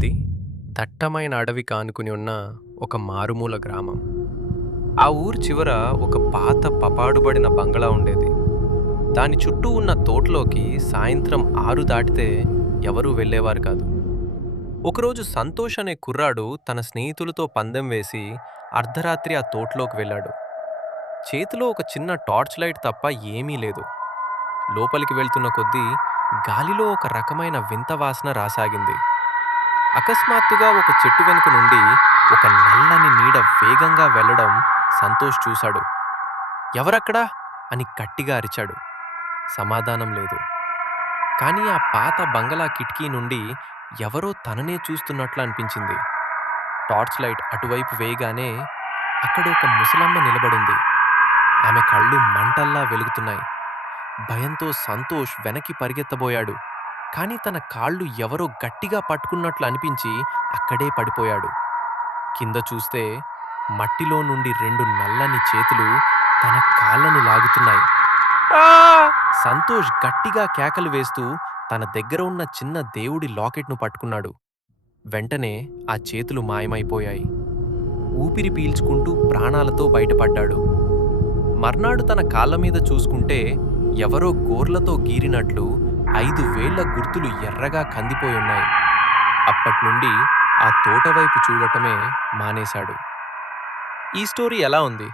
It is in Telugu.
మాది దట్టమైన అడవికి ఆనుకుని ఉన్న ఒక మారుమూల గ్రామం. ఆ ఊరు చివర ఒక పాత పపాడుబడిన బంగళా ఉండేది. దాని చుట్టూ ఉన్న తోటలోకి సాయంత్రం 6 దాటితే ఎవరూ వెళ్ళేవారు కాదు. ఒకరోజు సంతోష్ అనే కుర్రాడు తన స్నేహితులతో పందెం వేసి అర్ధరాత్రి ఆ తోటలోకి వెళ్ళాడు. చేతిలో ఒక చిన్న టార్చ్ లైట్ తప్ప ఏమీ లేదు. లోపలికి వెళ్తున్న కొద్దీ గాలిలో ఒక రకమైన వింత వాసన రాసాగింది. అకస్మాత్తుగా ఒక చెట్టు వెనుక నుండి ఒక నల్లని నీడ వేగంగా వెళ్ళడం సంతోష్ చూశాడు. ఎవరక్కడా అని గట్టిగా అరిచాడు. సమాధానం లేదు. కానీ ఆ పాత బంగళా కిటికీ నుండి ఎవరో తననే చూస్తున్నట్లు అనిపించింది. టార్చ్ లైట్ అటువైపు వేయగానే అక్కడ ఒక ముసలమ్మ నిలబడింది. ఆమె కళ్ళు మంటల్లా వెలుగుతున్నాయి. భయంతో సంతోష్ వెనక్కి పరిగెత్తబోయాడు. కానీ తన కాళ్ళు ఎవరో గట్టిగా పట్టుకున్నట్లు అనిపించి అక్కడే పడిపోయాడు. కింద చూస్తే మట్టిలో నుండి 2 నల్లని చేతులు తన కాళ్ళను లాగుతున్నాయి. "ఆ!" సంతోష్ గట్టిగా కేకలు వేస్తూ తన దగ్గర ఉన్న చిన్న దేవుడి లాకెట్ను పట్టుకున్నాడు. వెంటనే ఆ చేతులు మాయమైపోయాయి. ఊపిరి పీల్చుకుంటూ ప్రాణాలతో బయటపడ్డాడు. మర్నాడు తన కాళ్ళ మీద చూసుకుంటే ఎవరో గోర్లతో గీరినట్లు 5 వేళ్ల గుర్తులు ఎర్రగా కందిపోయున్నాయి. అప్పట్నుండి ఆ తోట వైపు చూడటమే మానేశాడు. ఈ స్టోరీ ఎలా ఉంది?